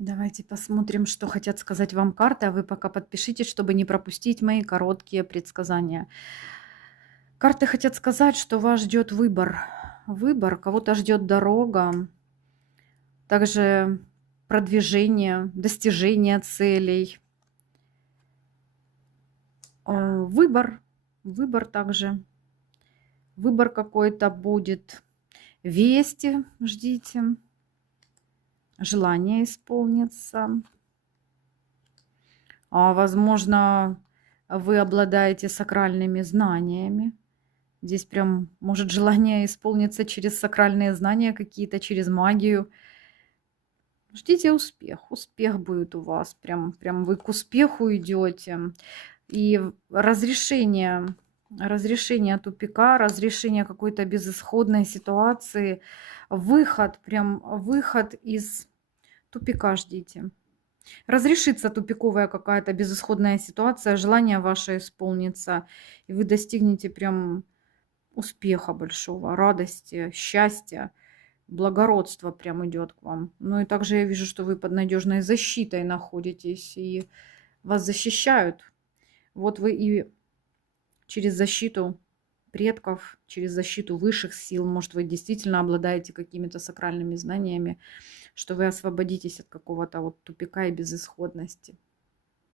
Давайте посмотрим, что хотят сказать вам карты, а вы пока подпишитесь, чтобы не пропустить мои короткие предсказания. Карты хотят сказать, что вас ждет выбор. Выбор, кого-то ждет дорога, также продвижение, достижение целей. Выбор, выбор также, выбор какой-то будет. Вести ждите, желание исполнится. Возможно, вы обладаете сакральными знаниями. Здесь прям может желание исполниться через сакральные знания какие-то, через магию. Ждите успех. Успех будет у вас. Прям вы к успеху идете. И разрешение тупика, разрешение какой-то безысходной ситуации, выход из тупика ждите. Разрешится тупиковая какая-то безысходная ситуация, желание ваше исполнится, и вы достигнете прям успеха большого, радости, счастья, благородство прям идет к вам. Ну и также я вижу, что вы под надежной защитой находитесь, и вас защищают. Вот вы и через защиту предков, через защиту высших сил, может, вы действительно обладаете какими-то сакральными знаниями, что вы освободитесь от какого-то вот тупика и безысходности.